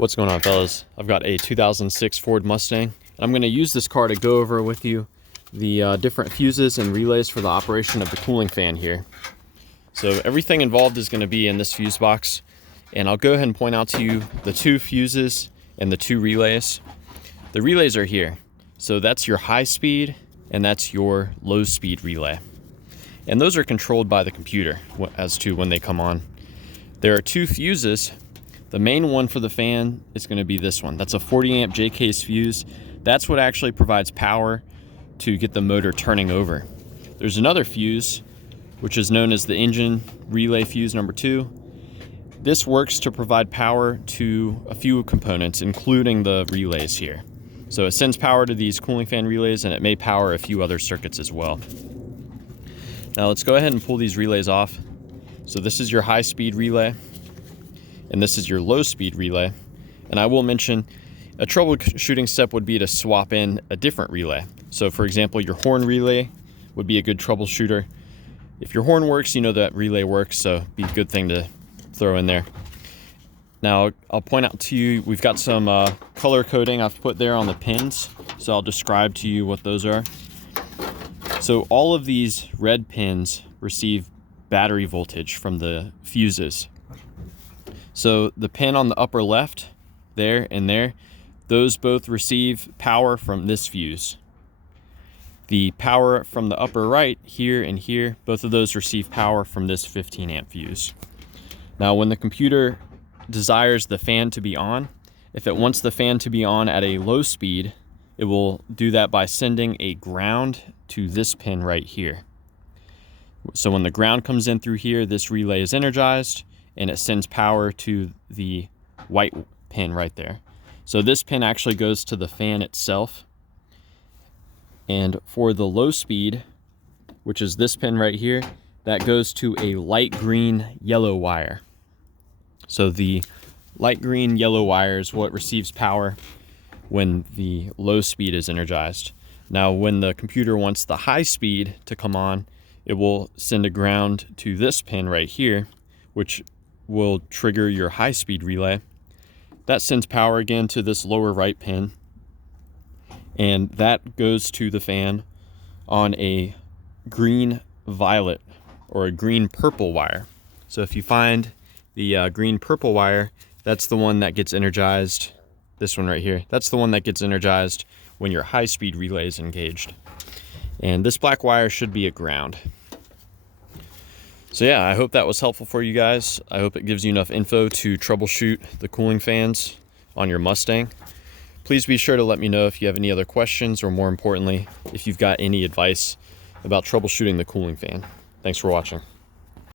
What's going on, fellas? I've got a 2006 Ford Mustang, and I'm going to use this car to go over with you the different fuses and relays for the operation of the cooling fan here. So everything involved is going to be in this fuse box, and I'll go ahead and point out to you the two fuses and the two relays. The relays are here. So that's your high speed and that's your low speed relay. And those are controlled by the computer as to when they come on. There are two fuses. The main one for the fan is going to be this one. That's a 40 amp J-case fuse. That's what actually provides power to get the motor turning over. There's another fuse, which is known as the engine relay fuse number 2. This works to provide power to a few components, including the relays here. So it sends power to these cooling fan relays, and it may power a few other circuits as well. Now let's go ahead and pull these relays off. So this is your high speed relay, and this is your low speed relay. And I will mention a troubleshooting step would be to swap in a different relay. So for example, your horn relay would be a good troubleshooter. If your horn works, you know that relay works, so it'd be a good thing to throw in there. Now I'll point out to you, we've got some color coding I've put there on the pins, so I'll describe to you what those are. So all of these red pins receive battery voltage from the fuses. So the pin on the upper left, there and there, those both receive power from this fuse. The power from the upper right, here and here, both of those receive power from this 15 amp fuse. Now when the computer desires the fan to be on, if it wants the fan to be on at a low speed, it will do that by sending a ground to this pin right here. So when the ground comes in through here, this relay is energized and it sends power to the white pin right there. So this pin actually goes to the fan itself. And for the low speed, which is this pin right here, that goes to a light green yellow wire. So the light green yellow wire is what receives power when the low speed is energized. Now when the computer wants the high speed to come on, it will send a ground to this pin right here, which will trigger your high speed relay. That sends power again to this lower right pin, and that goes to the fan on a green violet or a green purple wire. So if you find the green purple wire, that's the one that gets energized. This one right here, that's the one that gets energized when your high speed relay is engaged. And this black wire should be a ground. So yeah, I hope that was helpful for you guys. I hope it gives you enough info to troubleshoot the cooling fans on your Mustang. Please be sure to let me know if you have any other questions, or more importantly, if you've got any advice about troubleshooting the cooling fan. Thanks for watching.